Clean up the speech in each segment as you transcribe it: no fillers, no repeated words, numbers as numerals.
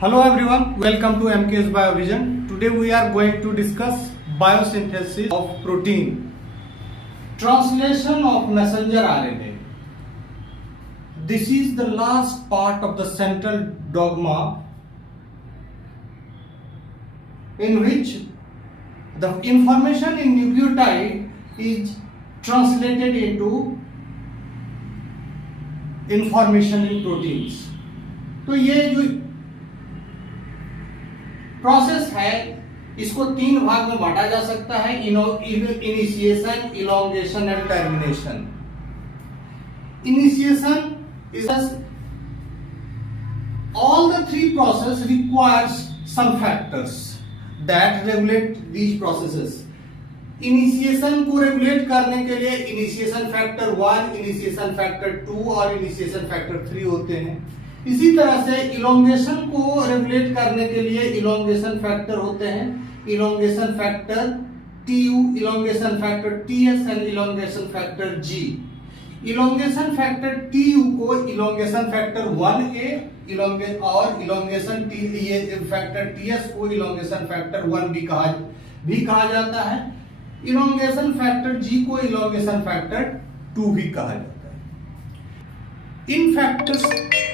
Hello everyone, welcome to MK's BioVision. Today we are going to discuss biosynthesis of protein. Translation of messenger RNA. This is the last part of the central dogma in which the information in nucleotide is translated into information in proteins. तो ये जो process है इसको तीन भाग में बांटा जा सकता है, initiation, elongation and termination. Initiation is all the three processes requires some factors that regulate these processes. Initiation को रेगुलेट करने के लिए इनिशिएशन फैक्टर 1, इनिशिएशन फैक्टर 2 और इनिशिएशन फैक्टर 3 होते हैं. इसी तरह से इलोंगेशन को रेगुलेट करने के लिए इलोंगेशन फैक्टर होते हैं, elongation factor TU, elongation factor TS and elongation factor G. Elongation factor TU को इलोंगेशन फैक्टर 1A और इलोंगेशन फैक्टर TS को इलोंगेशन फैक्टर 1 भी कहा जाता है. इलोंगेशन फैक्टर G को इलोंगेशन फैक्टर 2 भी कहा जाता है. इन फैक्टर्स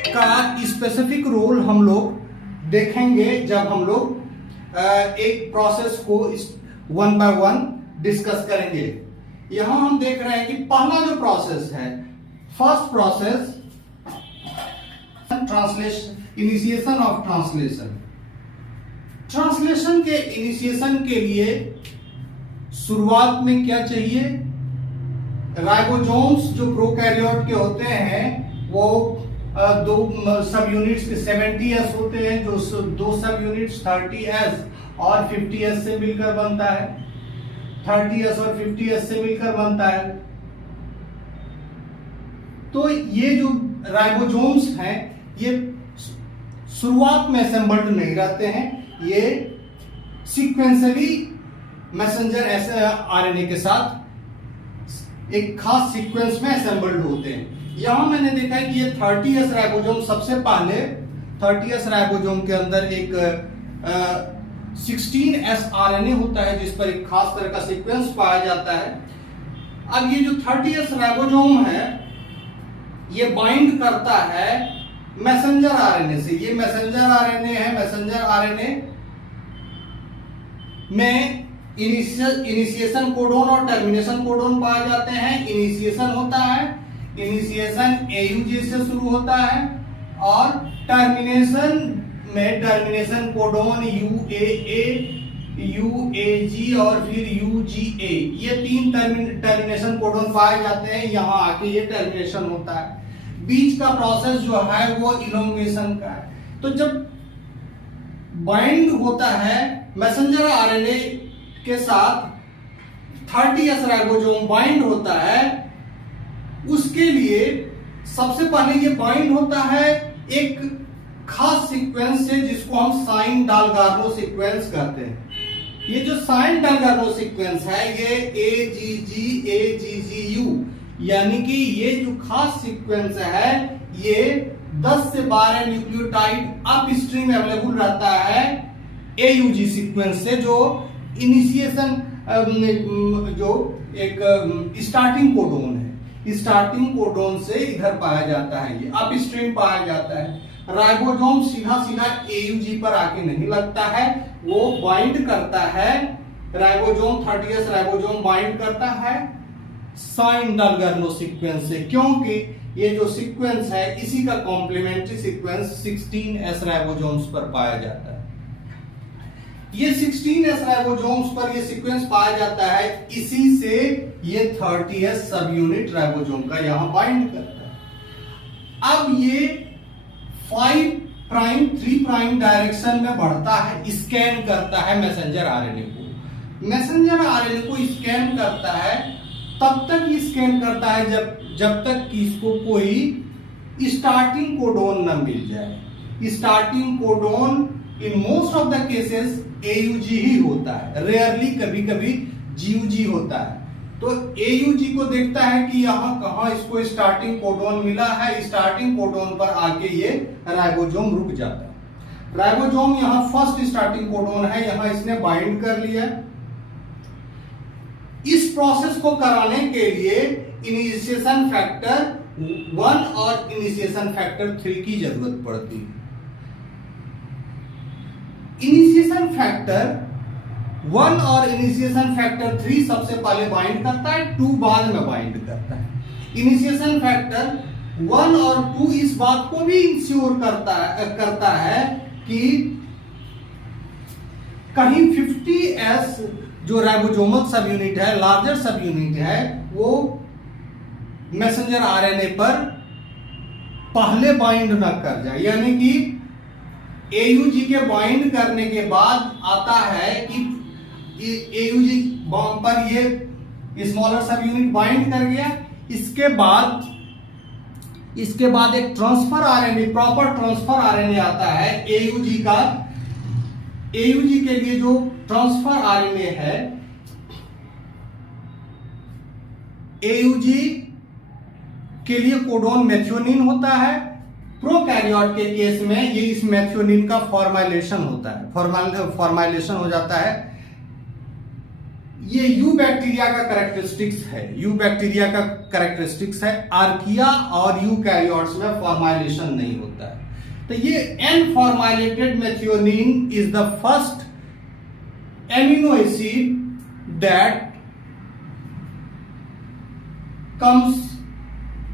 का स्पेसिफिक रोल हम लोग देखेंगे जब हम लोग एक प्रोसेस को वन बाय वन डिस्कस करेंगे. यहां हम देख रहे हैं कि पहला जो प्रोसेस है, first process translation, initiation of translation. Translation के इनिशिएशन के लिए शुरुआत में क्या चाहिए? राइबोसोम्स जो प्रोकैरियोट के होते हैं वो दो सब यूनिट्स के 70S होते हैं, जो दो सब यूनिट्स 30S और 50S से मिलकर बनता है. 30S और 50S से मिलकर बनता है. तो ये जो राइबोसोम्स हैं ये शुरुआत में असेंबल्ड नहीं रहते हैं, ये सीक्वेंशियली मैसेंजर आरएनए के साथ एक खास सीक्वेंस में असेंबल्ड होते हैं. यहां मैंने देखा है कि ये 30S राइबोसोम सबसे पहले 30S राइबोसोम के अंदर एक 16S आरएनए होता है जिस पर एक खास तरह का सीक्वेंस पाया जाता है. अब ये जो 30S राइबोसोम है ये बाइंड करता है मैसेंजर आरएनए से. ये मैसेंजर आरएनए है. मैसेंजर आरएनए में इनिशिएशन कोडोन और टर्मिनेशन कोडोन पाए जाते हैं. इनिशिएशन होता है, इनिशिएशन AUG से शुरू होता है और टर्मिनेशन में टर्मिनेशन कोडोन UAA, UAG और फिर UGA. ये तीन टर्मिनेशन कोडोन पाए जाते हैं. यहां आके ये टर्मिनेशन होता है. बीच का प्रोसेस जो है वो इलोंगेशन का है. तो जब बाइंड होता है मैसेंजर आरएनए के साथ 30S राइबोसोम बाइंड होता है, उसके लिए सबसे पहले ये बाइंड होता है एक खास सीक्वेंस से जिसको हम साइन डालगार्नो सीक्वेंस कहते हैं. ये जो साइन डालगार्नो सीक्वेंस है ये AGG यानी कि ये जो खास सीक्वेंस है ये 10 से 12 न्यूक्लियोटाइड अप स्ट्रीम अवेलेबल रहता है AUG सीक्वेंस से, जो इनिशिएशन जो एक स्टार्टिंग कोडोन है. स्टार्टिंग कोडोन से इधर पाया जाता है, ये अप स्ट्रीम पाया जाता है. राइबोसोम सीधा सीधा AUG पर आके नहीं लगता है, वो बाइंड करता है. राइबोसोम 30S राइबोसोम बाइंड करता है साइन डालगार्नो सीक्वेंस से, क्योंकि ये जो सीक्वेंस है इसी का कॉम्प्लीमेंट्री सीक्वेंस 16S राइबोसोम्स पर पाया जाता है. ये 16S राइबोसोम्स पर ये सीक्वेंस पाया जाता है, इसी से ये 30S सब यूनिट राइबोसोम का यहां बाइंड करता है. अब ये 5 प्राइम 3 प्राइम डायरेक्शन में बढ़ता है, स्कैन करता है मैसेंजर आरएनए को. मैसेंजर आरएनए को स्कैन करता है, तब तक ये स्कैन करता है जब तक कि इसको कोई स्टार्टिंग कोडोन न मिल जाए. Starting codon in most of the cases AUG ही होता है, रेयरली कभी कभी GUG होता है. तो AUG को देखता है कि यहां कहां इसको स्टार्टिंग कोडोन मिला है, स्टार्टिंग कोडोन पर आके ये राइबोसोम रुक जाता है. राइबोसोम यहां फर्स्ट स्टार्टिंग कोडोन है, यहां इसने बाइंड कर लिया। इस प्रोसेस को कराने के लिए इनिशिएशन फैक्टर 1 और इनिशिएशन फैक्टर 3 की जरूरत पड़ती है। इनिशिएशन फैक्टर 1 और इनिशिएशन फैक्टर 3 सबसे पहले बाइंड करता है, 2 बाद में बाइंड करता है। इनिशिएशन फैक्टर 1 और 2 इस बात को भी इंश्योर करता है कि कहीं 50s जो राइबोसोमल सब यूनिट है, लार्जर सब यूनिट है, वो मैसेंजर आरएनए पर पहले बाइंड ना कर जाए। यानी कि एयूजी के बाइंड करने के बाद आता है कि एयूजी पर ये स्मॉलर सब यूनिट बाइंड कर गया। इसके बाद एक transfer RNA, proper transfer RNA आता है एयूजी का। एयूजी के लिए जो ट्रांसफर आरएनए है, एयूजी के लिए कोडोन मेथियोनिन होता है। प्रोकैरियोट के केस में ये इस मेथियोनिन का फॉर्माइलेशन होता है, फॉर्माइलेशन हो जाता है। ये यू बैक्टीरिया का कैरेक्टरिस्टिक्स है, यू बैक्टीरिया का कैरेक्टरिस्टिक्स है। आर्किया और यूकैरियोट्स में फॉर्माइलेशन नहीं होता है। तो ये N formylated methionine is the first amino acid that comes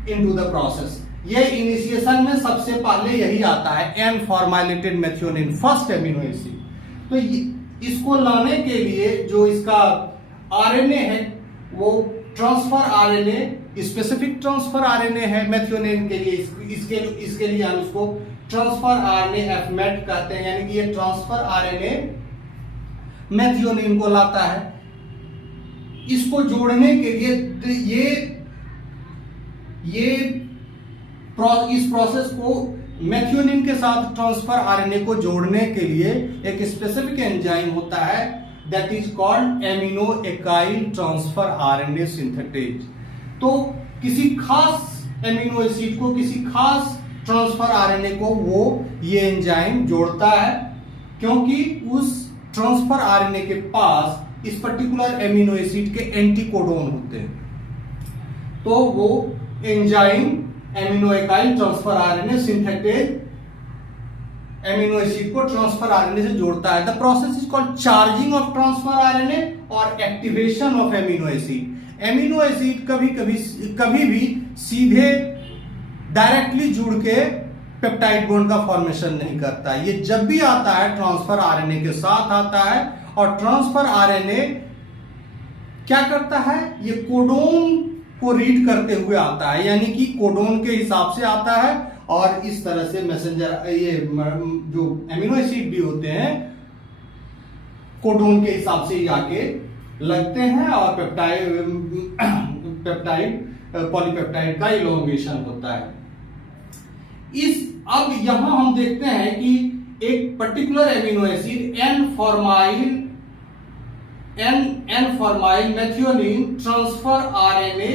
into the process. ये इनिशिएशन में सबसे पहले यही आता है, N formylated methionine, first amino acid. तो इसको लाने के लिए जो इसका आरएनए है वो transfer RNA, specific transfer RNA है मेथियोनिन के लिए। इसके लिए हम इसको ट्रांसफर आरएनए एफमेट कहते हैं। यानी कि ये ट्रांसफर आरएनए मेथियोनिन को लाता है। इसको जोड़ने के लिए इस प्रोसेस को मेथियोनिन के साथ ट्रांसफर आरएनए को जोड़ने के लिए एक स्पेसिफिक एंजाइम होता है, that is called amino acyl transfer RNA synthetase. तो किसी खास एमिनो एसिड को, किसी खास ट्रांसफर आरएनए को वो ये एंजाइम जोड़ता है, क्योंकि उस ट्रांसफर आरएनए के पास इस पर्टिकुलर एमिनो एसिड के एंटीकोडोन होते हैं। तो वो enzyme amino acyl transfer RNA synthetase amino acid को ट्रांसफर आरएनए से जोड़ता है। The process is called charging of transfer RNA और activation of amino acid. Amino acid कभी भी सीधे डायरेक्टली जुड़ के पेप्टाइड बॉन्ड का फॉर्मेशन नहीं करता। ये जब भी आता है ट्रांसफर आरएनए के साथ आता है, और ट्रांसफर आरएनए क्या करता है, ये कोडोन को रीड करते हुए आता है। यानी कि कोडोन के हिसाब से आता है, और इस तरह से मैसेंजर, ये जो एमिनो एसिड भी होते हैं कोडोन के हिसाब से ही आके लगते हैं, और पेप्टाइड पॉलीपेप्टाइड का इलोंगेशन होता है। अब यहां हम देखते हैं कि एक particular amino acid N formyl methionine transfer RNA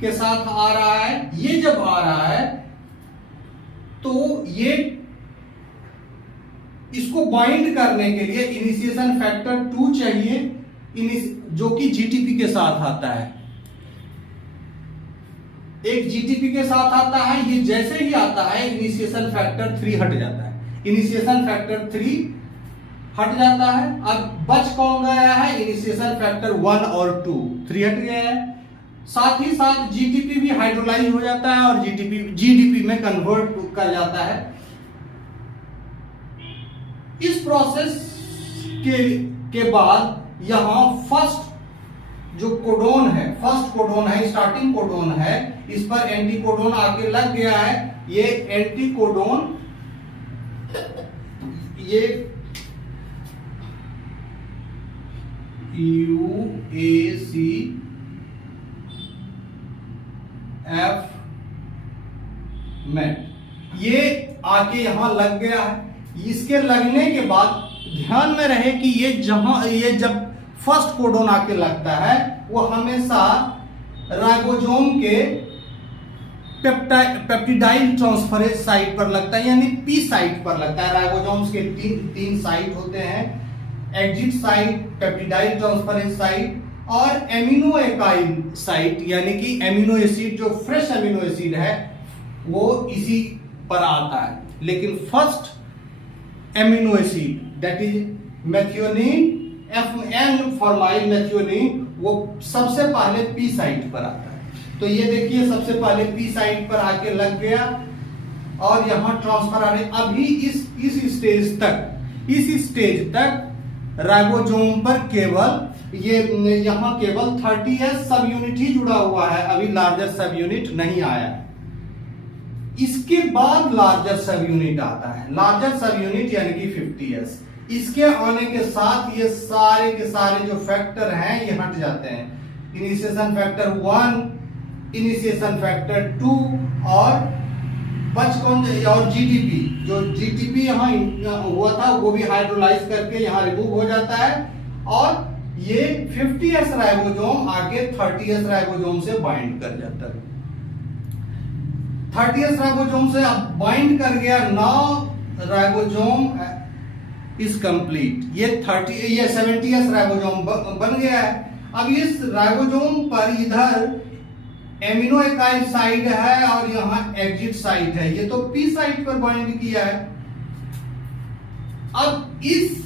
के साथ आ रहा है। ये जब आ रहा है तो ये इसको बाइंड करने के लिए इनिशिएशन फैक्टर 2 चाहिए, जो कि जीटीपी के साथ आता है। एक जीटीपी के साथ आता है, ये जैसे ही आता है इनिशिएशन फैक्टर 3 हट जाता है। इनिशिएशन फैक्टर 3 हट जाता है। अब बच कौन गया है, इनिशिएशन फैक्टर 1 और 2, 3 हट गया है। साथ ही साथ जीटीपी भी हाइड्रोलाइज हो जाता है और जीडीपी में कन्वर्ट कर जाता है। इस प्रोसेस के बाद यहां फर्स्ट जो कोडोन है, फर्स्ट कोडोन है, स्टार्टिंग कोडोन है, इस पर एंटीकोडोन आके लग गया है। ये एंटीकोडोन ये UACF में ये आके यहां लग गया है। इसके लगने के बाद ध्यान में रहे कि ये जब फर्स्ट कोडोन आके लगता है वो हमेशा राइबोसोम के पेप्टिडाइल ट्रांसफरेज साइट पर लगता है, यानी पी साइट पर लगता है। राइबोसोम्स के तीन साइट होते हैं, exit site, peptidyl transferase site और एमिनो एकाइल साइट, यानी कि एमिनो एसिड जो फ्रेश एमिनो एसिड है वो इसी पर आता है। लेकिन first amino acid that is methionine, N formyl methionine, वो सबसे पहले पी साइट पर आता है। तो ये देखिए सबसे पहले पी साइट पर आके लग गया और यहां ट्रांसफर आ रहे। अभी इस स्टेज तक राइबोसोम पर केवल यहां केवल 30S सब यूनिट ही जुड़ा हुआ है, अभी लार्जर सब यूनिट नहीं आया। इसके बाद लार्जर सब यूनिट आता है, लार्जर सब यूनिट यानी कि 50S। इसके आने के साथ ये सारे के सारे जो फैक्टर हैं ये हट जाते हैं। इनिशिएशन फैक्टर 1, इनिशिएशन फैक्टर 2 और और जीटीपी, जो जीटीपी यहाँ हुआ था वो भी हाइड्रोलाइज करके यहाँ रिमूव हो जाता है और ये 50S राइबोसोम आगे 30S राइबोसोम से बाइंड कर जाता है। 30S राइबोसोम से अब बाइंड कर गया, नाउ राइबोसोम इज कंप्लीट। ये 70S राइबोसोम बन गया है। अब इस राइबोसोम पर इधर एमिनो एकाइल साइट है और यहां एग्जिट साइट है, ये तो पी साइट पर बाइंड किया है। अब इस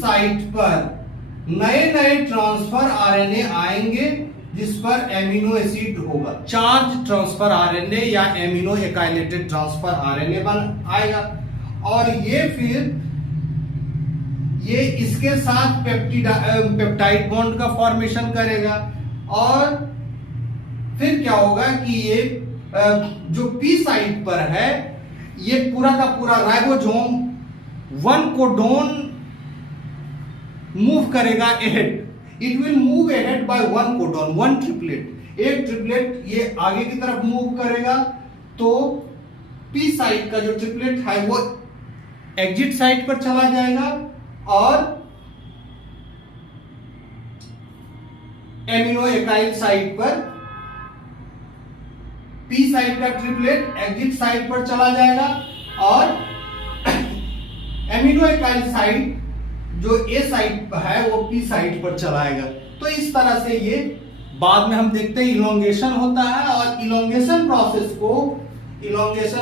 साइट पर नए ट्रांसफर आरएनए आएंगे जिस पर एमिनो एसिड होगा, चार्ज ट्रांसफर आरएनए या एमिनो एकाइलेटेड ट्रांसफर आरएनए बन आएगा और ये फिर इसके साथ पेप्टाइड बॉन्ड का फॉर्मेशन करेगा और फिर क्या होगा कि ये जो पी साइट पर है ये पूरा का पूरा राइबोसोम 1 कोडोन मूव करेगा ahead. It will move ahead by 1 codon, 1 triplet. एक ट्रिपलेट ये आगे की तरफ मूव करेगा तो पी साइट का जो ट्रिपलेट है वो एग्जिट साइट पर चला जाएगा और एमिनो एकाइल साइट पर पी साइट का ट्रिपलेट एग्जिट साइट पर चला जाएगा और एमिनो एकाइल साइट जो ए साइट है वो पी साइट पर चलाएगा। तो इस तरह से ये बाद में हम देखते हैं इलोंगेशन होता है और इलोंगेशन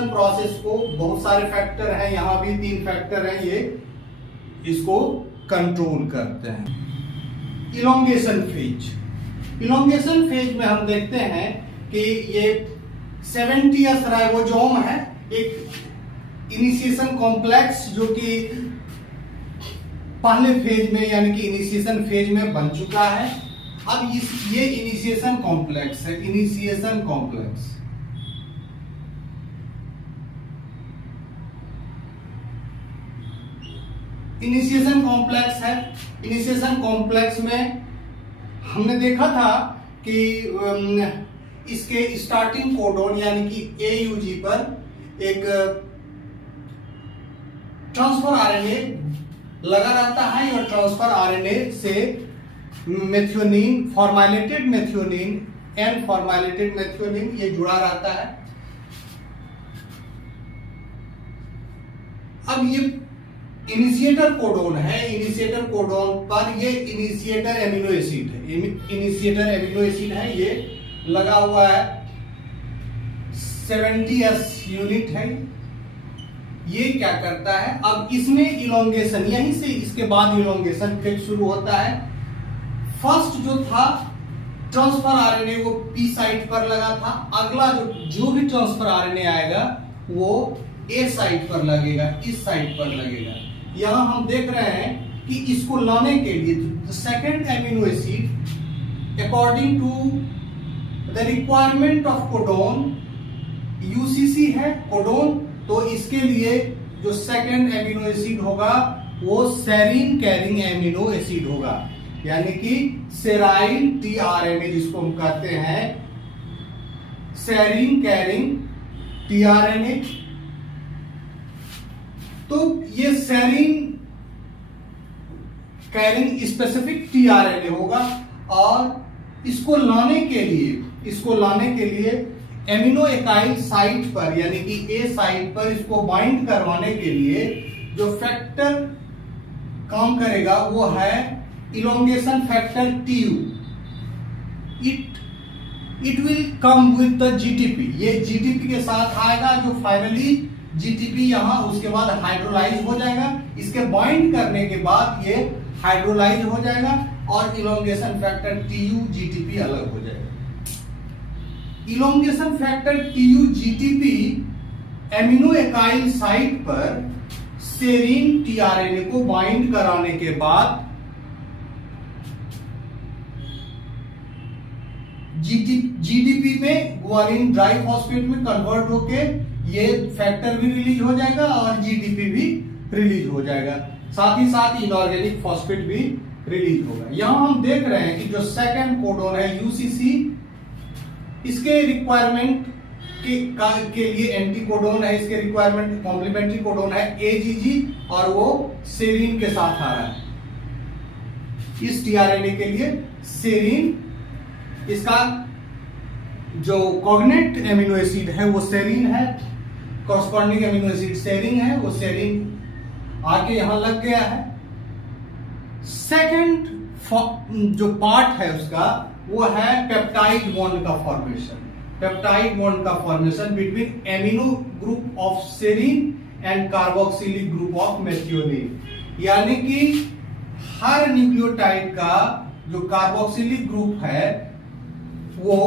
प्रोसेस को बहुत सारे फैक्टर हैं, यहां भी 3 फैक्टर हैं, ये इसको कंट्रोल करते हैं। इलोंगेशन फेज में हम देखते हैं कि ये 70S राइबोसोम है, एक इनिशिएशन कॉम्प्लेक्स जो कि पहले फेज में यानी कि इनिशिएशन फेज में बन चुका है। अब ये इनिशिएशन कॉम्प्लेक्स है, इनिशिएशन कॉम्प्लेक्स है। इनिशिएशन कॉम्प्लेक्स में हमने देखा था कि इसके स्टार्टिंग कोडोन यानी कि AUG पर एक ट्रांसफर आरएनए लगा रहता है और ट्रांसफर आरएनए से methionine, फॉर्माइलेटेड methionine, N formylated methionine ये जुड़ा रहता है। अब ये इनिशिएटर कोडोन है, इनिशिएटर कोडोन पर ये इनिशिएटर एमिनो एसिड है, ये लगा हुआ है। 70S यूनिट है। ये क्या करता है, अब इसमें इलोंगेशन, यहीं से इसके बाद इलोंगेशन फेज शुरू होता है। फर्स्ट जो था ट्रांसफर आरएनए वो पी साइट पर लगा था, अगला जो भी ट्रांसफर आरएनए आएगा वो ए साइट पर लगेगा, इस साइट पर लगेगा। यहां हम देख रहे हैं कि इसको लाने के लिए second amino acid according to the requirement of codon, UCC है कोडोन, तो इसके लिए जो सेकेंड एमिनो एसिड होगा वो सेरीन कैरिंग एमिनो एसिड होगा, यानी कि सेराइल टीआरएनए जिसको हम कहते हैं, सेरीन कैरिंग टीआरएनए। तो ये सेरीन कैरिंग स्पेसिफिक टीआरएनए होगा और इसको लाने के लिए एमिनो एकाइल साइट पर यानी कि ए साइट पर इसको बाइंड करवाने के लिए जो फैक्टर काम करेगा वो है elongation factor TU। It will come with the GTP। ये GTP के साथ आएगा, जो फाइनली GTP यहां उसके बाद हाइड्रोलाइज हो जाएगा। इसके बाइंड करने के बाद ये हाइड्रोलाइज हो जाएगा और इलोंगेशन फैक्टर TU GTP अलग हो जाएगा। Elongation factor TU GTP amino acyl site पर सेरीन tRNA को बाइंड कराने के बाद GDP में गुआनिन डाइफॉस्फेट में कन्वर्ट होके ये फैक्टर भी रिलीज हो जाएगा और GDP भी रिलीज हो जाएगा, साथ ही साथ इनऑर्गेनिक फॉस्फेट भी रिलीज होगा। यहां हम देख रहे हैं कि जो सेकंड कोडोन है UCC, इसके रिक्वायरमेंट के लिए एंटी कोडोन है, इसके रिक्वायरमेंट कॉम्प्लीमेंट्री कोडोन है AGG और वो सेरीन के साथ आ रहा है। इस tRNA के लिए सेरीन, इसका जो कॉग्नेट एमिनो एसिड है वो सेरीन है, कॉरस्पॉन्डिंग एमिनो एसिड सेरीन है, वो सेरीन आके यहां लग गया है। सेकंड जो पार्ट है उसका वो है पेप्टाइड बॉन्ड का फॉर्मेशन। पेप्टाइड बॉन्ड का formation between amino group of serine and carboxylic group of methionine, यानी कि हर न्यूक्लियोटाइड का जो कार्बोक्सिलिक ग्रुप है वो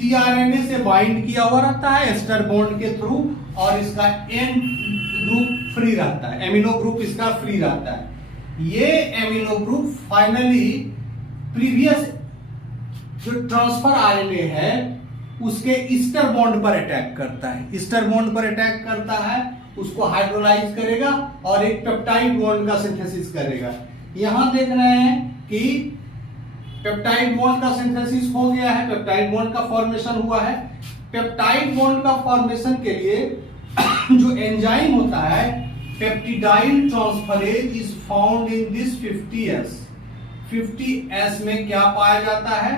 tRNA से बाइंड किया हुआ रहता है एस्टर बॉन्ड के थ्रू, और इसका एन ग्रुप फ्री रहता है, एमिनो ग्रुप इसका फ्री रहता है। ये एमिनो ग्रुप फाइनली प्रीवियस जो ट्रांसफर RNA है उसके ईस्टर बॉन्ड पर अटैक करता है, ईस्टर बॉन्ड पर अटैक करता है, उसको हाइड्रोलाइज करेगा और एक पेप्टाइड बॉन्ड का सिंथेसिस करेगा। यहां देख रहे हैं कि पेप्टाइड बॉन्ड का सिंथेसिस हो गया है, पेप्टाइड बॉन्ड का फॉर्मेशन हुआ है। पेप्टाइड बॉन्ड का फॉर्मेशन के लिए जो एंजाइम होता है peptidyl transferase is found in this 50S। 50S में क्या पाया जाता है?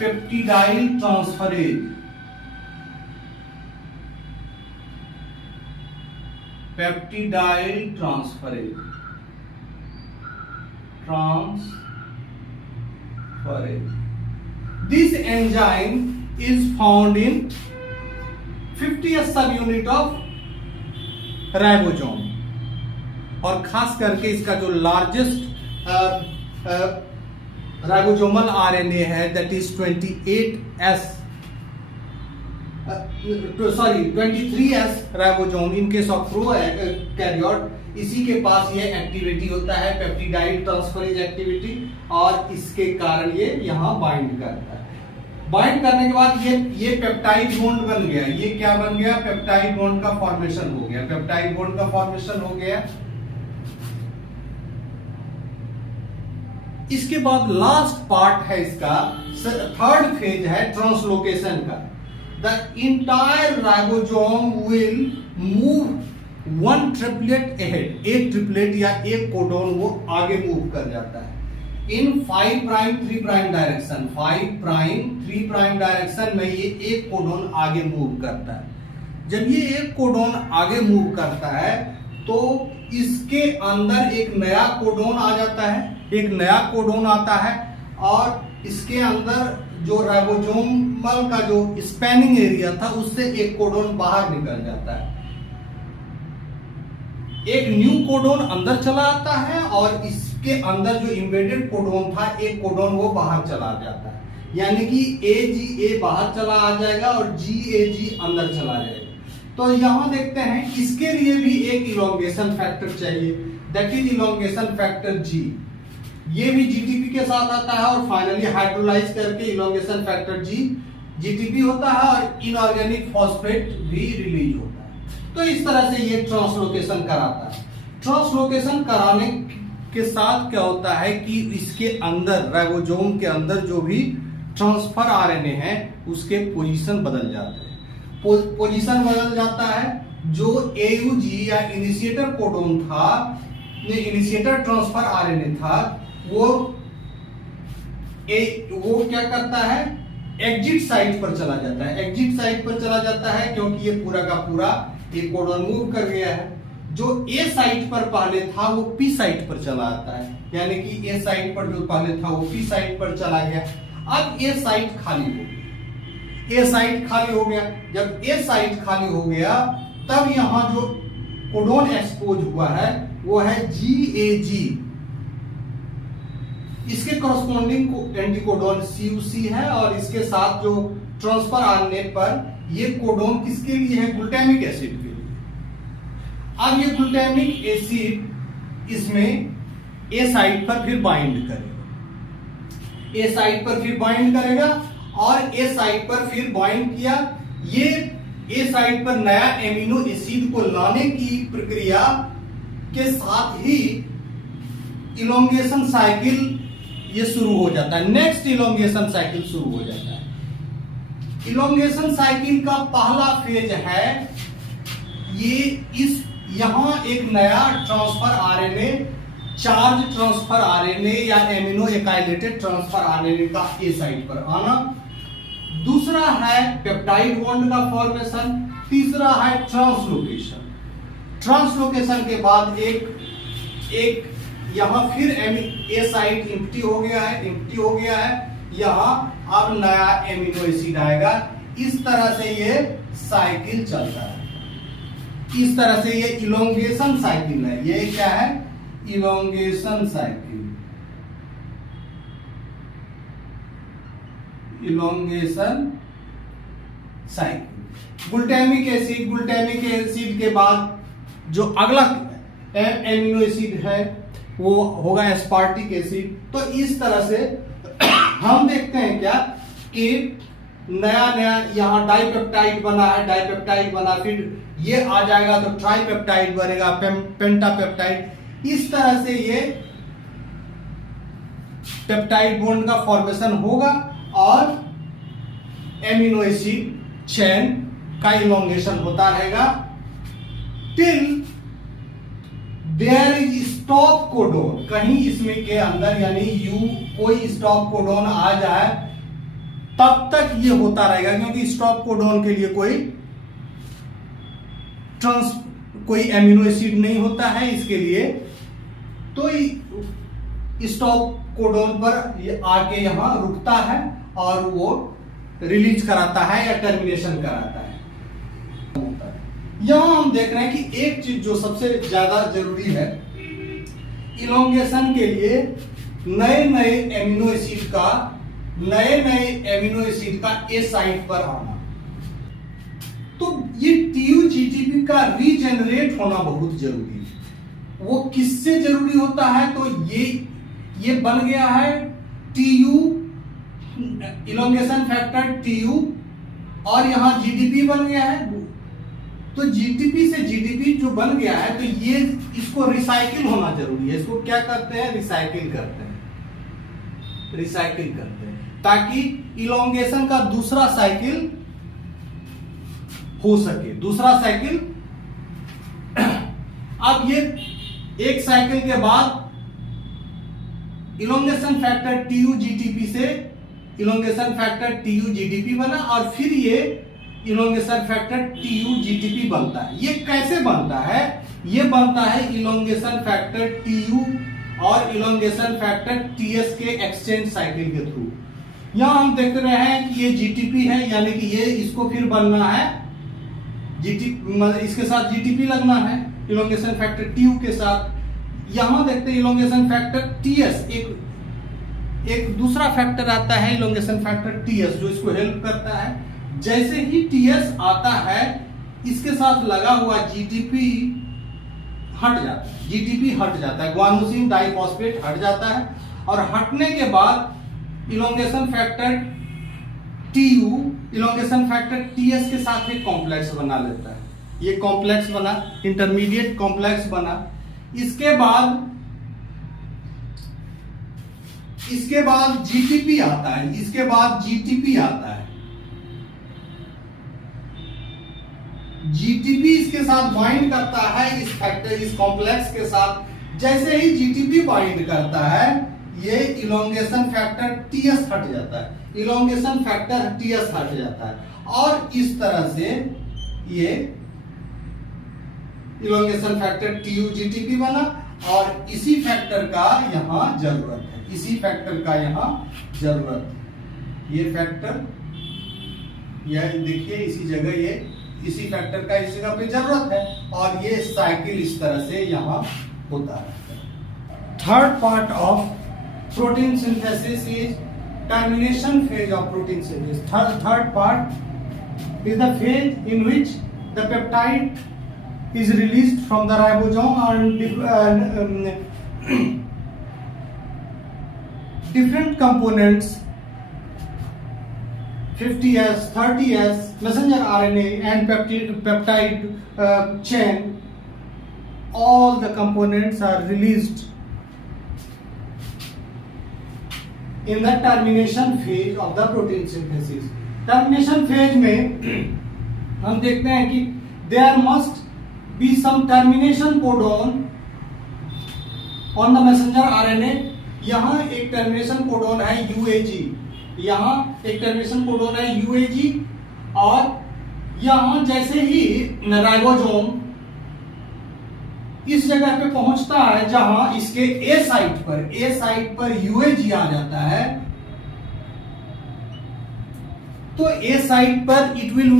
Peptidyl transferase. Peptidyl transferase This enzyme is found in 50th subunit of ribosome, और खास करके इसका जो लार्जेस्ट राइबोसोमल RNA है that is 23S ribosome in case of prokaryote. इसी के पास ये एक्टिविटी होता है पेप्टिडाइल ट्रांसफरेज एक्टिविटी, और इसके कारण ये यहां बाइंड करता है। बाइंड करने के बाद ये पेप्टाइड बॉन्ड बन गया। ये क्या बन गया? पेप्टाइड बॉन्ड का फॉर्मेशन हो गया, पेप्टाइड बॉन्ड का फॉर्मेशन हो गया। इसके बाद लास्ट पार्ट है इसका, थर्ड फेज है ट्रांसलोकेशन का। The entire ribosome will move one triplet ahead, एक ट्रिपलेट या एक कोडोन वो आगे मूव कर जाता है इन 5 prime 3 prime direction. 5 prime 3 prime direction में ये एक कोडोन आगे मूव करता है। जब ये एक कोडोन आगे मूव करता है तो इसके अंदर एक नया कोडोन आ जाता है, एक नया कोडोन आता है, और इसके अंदर जो राइबोसोमल का जो स्पैनिंग एरिया था उससे एक कोडोन बाहर निकल जाता है। एक न्यू कोडोन अंदर चला आता है और इसके अंदर जो इम्बेडेड कोडोन था एक कोडोन वो बाहर चला जाता है, यानी कि AGA बाहर चला आ जाएगा और GAG अंदर चला जाएगा। तो यहां देखते हैं इसके लिए भी एक इलोंगेशन फैक्टर चाहिए, that is elongation factor G। ये भी GTP के साथ आता है और फाइनली हाइड्रोलाइज करके इलोंगेशन फैक्टर G GTP होता है और इनऑर्गेनिक फॉस्फेट भी रिलीज होता है। तो इस तरह से ये ट्रांसलोकेशन कराता है। ट्रांसलोकेशन कराने के साथ क्या होता है कि इसके अंदर राइबोसोम के अंदर जो भी ट्रांसफर RNA है उसके पोजीशन बदल जाते हैं। पोजीशन बदल जाता है। जो AUG या इनिशिएटर कोडोन था, इनिशिएटर ट्रांसफर RNA था, वो क्या करता है? एग्जिट साइट पर चला जाता है। एग्जिट साइट पर चला जाता है क्योंकि ये पूरा का पूरा एक कोडॉन मूव कर गया है। जो ए साइट पर पहले था वो पी साइट पर चला आता है, यानी कि ए साइट पर जो पहले था वो पी साइट पर चला गया। अब ए साइट खाली हो गई, ए साइट खाली हो गया। जब ए साइट खाली हो गया तब यहां जो कोडॉन एक्सपोज हुआ है वो है GAG। इसके कॉरस्पॉन्डिंग एंटीकोडॉन CUC है और इसके साथ जो ट्रांसफर आने पर ये कोडॉन किसके लिए है? ग्लूटामिक एसिड के लिए। अब ये ग्लूटामिक एसिड इसमें ए साइट पर फिर बाइंड करेगा, ए साइट पर फिर बाइंड करेगा और ए साइट पर फिर बाइंड किया। ये ए साइट पर नया एमिनो एसिड को लाने की प्रक्रिया के साथ ही इलोंगेशन साइकिल ये शुरू हो जाता है। नेक्स्ट इलोंगेशन साइकिल शुरू हो जाता है। इलोंगेशन साइकिल का पहला फेज है ये यहां एक नया transfer RNA, charge transfer RNA या एमिनो एकाइलेटेड ट्रांसफर आरएनए का ए साइट पर आना। दूसरा है पेप्टाइड बॉन्ड का फॉर्मेशन। तीसरा है ट्रांसलोकेशन। ट्रांसलोकेशन के बाद एक यहां फिर ए साइट एम्प्टी हो गया है, यहां अब नया एमिनो एसिड आएगा। इस तरह से ये साइकिल चलता है। इस तरह से ये इलोंगेशन साइकिल है। ये क्या है? Elongation cycle. Elongation cycle. Glutamic acid के बाद जो अगला एमिनो एसिड है वो होगा एस्पार्टिक एसिड। तो इस तरह से हम देखते हैं क्या कि नया यहां डाइपेप्टाइड बना है, डाइपेप्टाइड बना, फिर ये आ जाएगा तो ट्राइपेप्टाइड बनेगा, पेंटापेप्टाइड। इस तरह से ये पेप्टाइड बॉन्ड का फॉर्मेशन होगा और एमिनो एसिड चेन का इलोंगेशन होता रहेगा till there is stop codon. कहीं इसमें के अंदर यानी कोई स्टॉप कोडॉन आ जाए तब तक ये होता रहेगा, क्योंकि स्टॉप कोडॉन के लिए कोई एमिनो एसिड नहीं होता है इसके लिए। तो स्टॉप कोडॉन पर ये आके यहां रुकता है और वो रिलीज कराता है या टर्मिनेशन कराता है। यहां हम देख रहे हैं कि एक चीज जो सबसे ज्यादा जरूरी है इलोंगेशन के लिए, नए एमिनो एसिड का ए साइट पर आना। तो ये TUGTP का रीजेनरेट होना बहुत जरूरी है। वो किससे जरूरी होता है? तो ये बन गया है TU, इलोंगेशन फैक्टर TU, और यहां GDP बन गया है। तो GTP से GDP जो बन गया है तो ये इसको रिसाइकिल होना जरूरी है। इसको क्या करते हैं? रिसाइकिल करते हैं ताकि इलोंगेशन का दूसरा साइकिल हो सके। अब ये एक साइकिल के बाद इलोंगेशन फैक्टर TUGTP से इलोंगेशन फैक्टर TUGDP बना और फिर ये इलोंगेशन फैक्टर TUGTP बनता है। ये कैसे बनता है? ये बनता है इलोंगेशन फैक्टर TU और इलोंगेशन फैक्टर TS के एक्सचेंज साइकिल के थ्रू। यहां हम देख रहे हैं कि ये GTP है, यानी कि ये इसको फिर बनना है इसके साथ GTP लगना है इलोंगेशन फैक्टर TU के साथ। यहां देखते हैं इलोंगेशन फैक्टर TS, एक दूसरा फैक्टर आता है इलोंगेशन फैक्टर TS जो इसको हेल्प करता है। जैसे ही TS आता है इसके साथ लगा हुआ GTP हट जाता है, ग्वानोसिन डाइफॉस्फेट हट जाता है और हटने के बाद elongation factor TU elongation factor TS के साथ एक कॉम्प्लेक्स बना लेता है। ये कॉम्प्लेक्स बना, इंटरमीडिएट कॉम्प्लेक्स बना। इसके बाद GTP आता है। GTP इसके साथ बाइंड करता है इस कॉम्प्लेक्स के साथ। जैसे ही GTP बाइंड करता है ये इलोंगेशन फैक्टर टीएस हट जाता है, इलोंगेशन फैक्टर टीएस हट जाता है, और इस तरह से ये इलोंगेशन फैक्टर टीयूजीटीपी बना, और इसी फैक्टर का यहां जरूरत है, इसी फैक्टर का यहां जरूरत है। ये फैक्टर यह देखिए इसी जगह, ये इसी फैक्टर का इस जगह पे जरूरत है, और ये साइकिल इस तरह से यहां होता है। Third part of protein synthesis is termination phase of protein synthesis. Third part is the phase in which the peptide is released from the ribosome and different components 50S, 30S, messenger RNA and peptide chain, all the components are released in the termination phase of the protein synthesis. Termination phase में हम देखते हैं कि there must be some termination codon on the messenger RNA. यहां एक termination codon है यूएजी, यहां एक टर्मिनेशन कोडॉन है यूएजी, और यहां जैसे ही राइबोसोम इस जगह पे पहुंचता है जहां इसके ए साइट पर यूएजी आ जाता है, तो ए साइट पर it will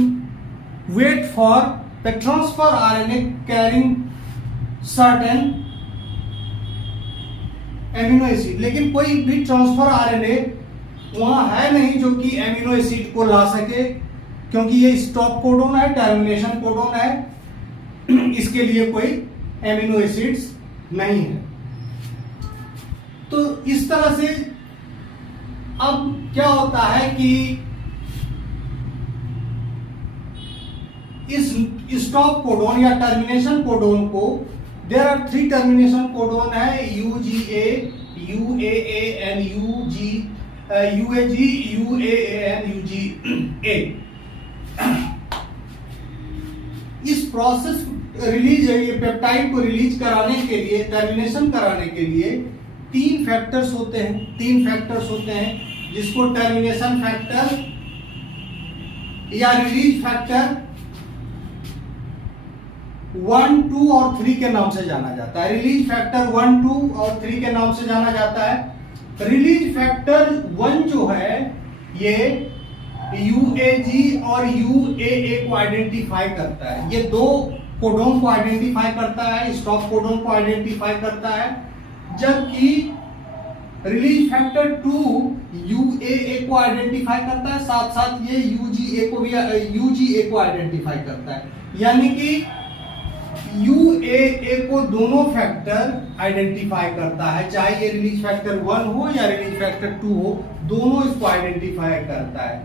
wait for the transfer RNA carrying certain amino acid. लेकिन कोई भी ट्रांसफर आरएनए वहां है नहीं जो कि एमिनो एसिड को ला सके, क्योंकि ये स्टॉप कोडॉन है, टर्मिनेशन कोडॉन है, इसके लिए कोई एमिनो एसिड्स नहीं है। तो इस तरह से अब क्या होता है कि इस स्टॉप कोडॉन या टर्मिनेशन कोडॉन को, देयर आर 3 टर्मिनेशन कोडॉन है, यूजीए, यूएए एंड यूएजी, यूएए एंड यूजीए। इस प्रोसेस रिलीज, ये पेप्टाइड को रिलीज कराने के लिए, टर्मिनेशन कराने के लिए 3 फैक्टर्स होते हैं, जिसको टर्मिनेशन फैक्टर या रिलीज फैक्टर 1, 2 और 3 के नाम से जाना जाता है। रिलीज फैक्टर 1, 2 और 3 के नाम से जाना जाता है। रिलीज फैक्टर 1 जो है ये यूएजी और यूएए को आइडेंटिफाई करता है, ये 2 कोडोन को आइडेंटिफाई करता है, स्टॉप कोडोन को आइडेंटिफाई करता है, जबकि रिलीज फैक्टर 2 यूएए को आइडेंटिफाई करता है, साथ साथ ये यूजीए को आइडेंटिफाई करता है। यानी कि यूएए को दोनों फैक्टर आइडेंटिफाई करता है, चाहे ये रिलीज फैक्टर 1 हो या रिलीज फैक्टर 2 हो, दोनों इसको आइडेंटिफाई करता है।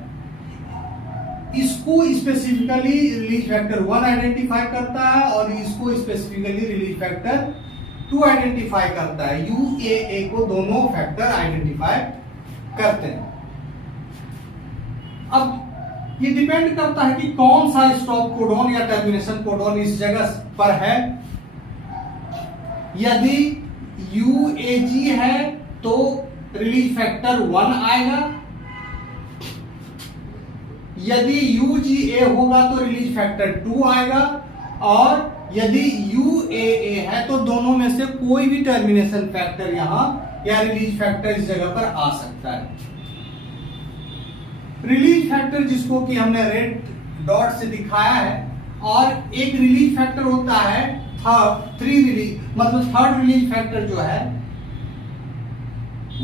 इसको स्पेसिफिकली रिलीज फैक्टर 1 आइडेंटिफाई करता है और इसको स्पेसिफिकली रिलीज फैक्टर 2 आइडेंटिफाई करता है। यूएए को दोनों फैक्टर आइडेंटिफाई करते हैं। अब ये डिपेंड करता है कि कौन सा स्टॉप कोडॉन या टर्मिनेशन कोडॉन इस जगह पर है। यदि यूएजी है तो रिलीज फैक्टर 1 आएगा, यदि यूजीए होगा तो रिलीज फैक्टर 2 आएगा, और यदि यूएए है तो दोनों में से कोई भी टर्मिनेशन फैक्टर यहां या रिलीज फैक्टर इस जगह पर आ सकता है। रिलीज फैक्टर जिसको कि हमने रेड डॉट से दिखाया है, और एक रिलीज फैक्टर होता है थर्ड रिलीज फैक्टर जो है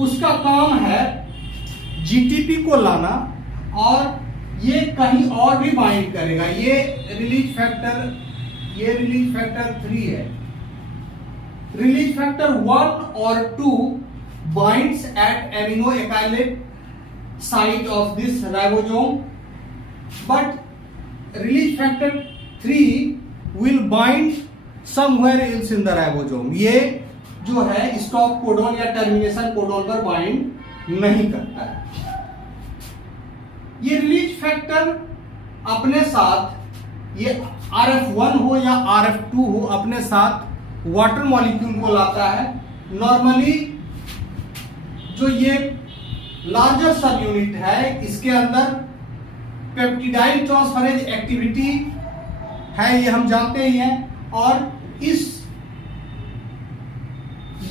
उसका काम है जीटीपी को लाना, और ये कहीं और भी बाइंड करेगा। ये रिलीज फैक्टर 3 है। रिलीज फैक्टर 1 और 2 binds at amino acylate site of this ribosome, but release factor 3 will bind somewhere else in the ribosome। ये जो है स्टॉप कोडॉन या टर्मिनेशन कोडॉन पर बाइंड नहीं करता है। ये रिलीज फैक्टर अपने साथ, ये RF1 हो या RF2 हो, अपने साथ वाटर मॉलिक्यूल को लाता है। नॉर्मली जो ये लार्जर सब यूनिट है, इसके अंदर पेप्टिडाइड ट्रांसफरेज एक्टिविटी है, ये हम जानते ही हैं। और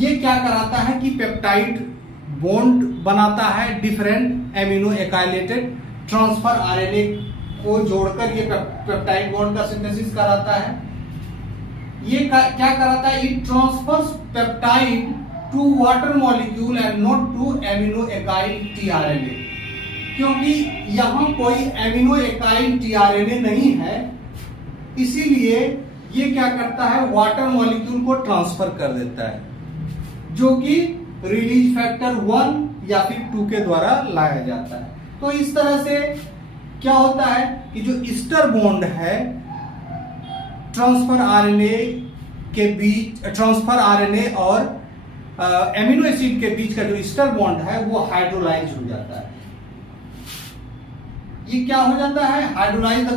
ये क्या कराता है कि पेप्टाइड बॉन्ड बनाता है, डिफरेंट एमिनो एकाइलेटेड ट्रांसफर आरएनए को जोड़कर ये पेप्टाइड बॉन्ड का सिंथेसिस कराता है। ये क्या कराता है? It transfers peptide to water molecule and not to amino acyl tRNA. क्योंकि यहां कोई एमिनो एकाइल टीआरएनए नहीं है, इसीलिए ये क्या करता है? वाटर मॉलिक्यूल को ट्रांसफर कर देता है, जो कि रिलीज फैक्टर 1 या फिर 2 के द्वारा लाया जाता है। तो इस तरह से क्या होता है कि जो ईस्टर बॉन्ड है ट्रांसफर आरएनए के बीच, ट्रांसफर आरएनए और एमिनो एसिड के बीच का जो ईस्टर बॉन्ड है वो हाइड्रोलाइज हो जाता है। ये क्या हो जाता है? Hydrolyse the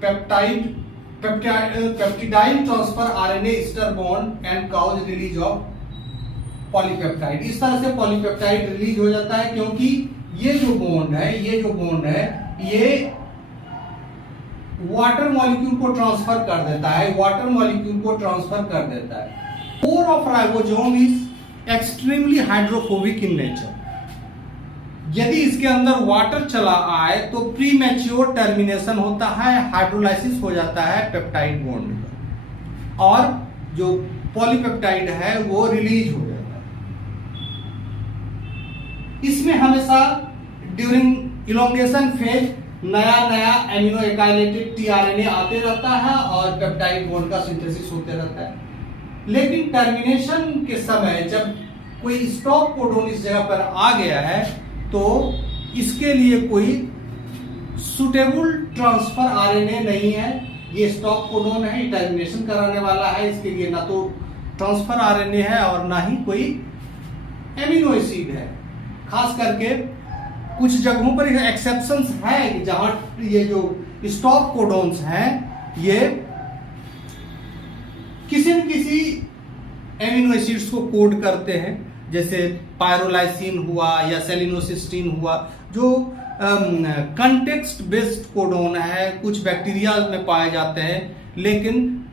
peptidyl transfer RNA ester bond and cause release of polypeptide. इस तरह से पॉलीपेप्टाइड रिलीज हो जाता है, क्योंकि ये जो बॉन्ड है ये वाटर मॉलिक्यूल को ट्रांसफर कर देता है, core of ribosome is extremely hydrophobic in nature. यदि इसके अंदर वाटर चला आए तो प्रीमैच्योर टर्मिनेशन होता है, हाइड्रोलाइसिस हो जाता है पेप्टाइड बॉन्ड का, और जो पॉलीपेप्टाइड है वो रिलीज हो जाता है। इसमें हमेशा ड्यूरिंग इलोंगेशन फेज नया एमिनो एकाइलेटेड टीआरएनए आते रहता है और पेप्टाइड बॉन्ड का सिंथेसिस होते रहता है। लेकिन टर्मिनेशन के समय जब कोई स्टॉप कोडोन इस जगह पर आ गया है तो इसके लिए कोई सुटेबल ट्रांसफर आरएनए नहीं है। ये स्टॉप कोडोन है, टर्मिनेशन कराने वाला है, इसके लिए ना तो ट्रांसफर आरएनए है और ना ही कोई एमिनो एसिड है। खास करके कुछ जगहों पर एक्सेप्शंस है जहां ये जो स्टॉप कोडोन्स हैं ये किसी न किसी एमिनो एसिड्स को कोड करते हैं, जैसे पायरोलाइसिन हुआ या सेलिनोसिस्टीन हुआ, जो कंटेक्स्ट बेस्ड कोडोन है, कुछ बैक्टीरिया में पाए जाते हैं। लेकिन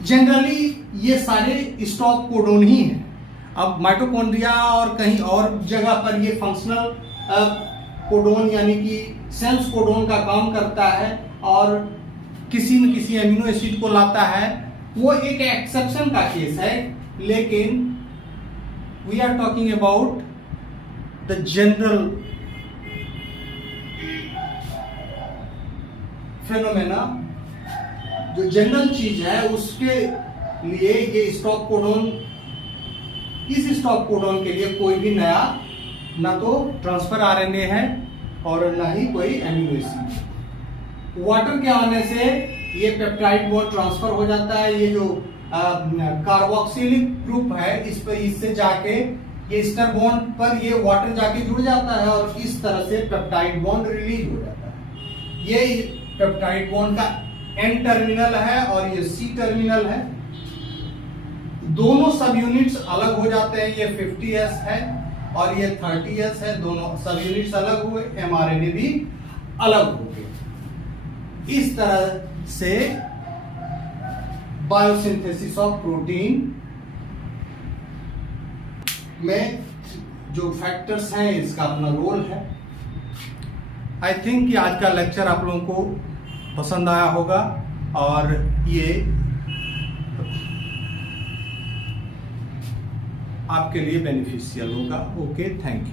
जनरली ये सारे स्टॉप कोडोन ही हैं। अब माइटोकॉन्ड्रिया और कहीं और जगह पर ये फंक्शनल कोडोन यानी कि सेंस कोडोन का काम करता है और किसी न किसी एमिनो एसिड को लाता है, वो एक एक्सेप्शन का केस है। लेकिन we are talking about the general phenomena, जो जनरल चीज है उसके लिए ये स्टॉप कोडोन, इस स्टॉप कोडोन के लिए कोई भी नया ना तो ट्रांसफर आरएनए है और ना ही कोई एमिनो एसिड। वाटर के आने से ये पेप्टाइड बॉन्ड ट्रांसफर हो जाता है। ये जो कार्बोक्सिलिक ग्रुप है इससे जाके ये ईस्टर बॉन्ड पर ये वाटर जाके जुड़ जाता है और इस तरह से पेप्टाइड बॉन्ड रिलीज हो जाता है। ये पेप्टाइड बॉन्ड का एन टर्मिनल है और ये सी टर्मिनल है। दोनों सब यूनिट्स अलग हो जाते हैं। ये 50s है और ये 30s है। दोनों सब यूनिट्स अलग हुए, mRNA भी अलग हो गए। इस तरह से बायोसिंथेसिस ऑफ प्रोटीन में जो फैक्टर्स हैं इसका अपना रोल है। आई थिंक कि आज का लेक्चर आप लोगों को पसंद आया होगा और ये आपके लिए बेनिफिशियल होगा। Okay, thank you.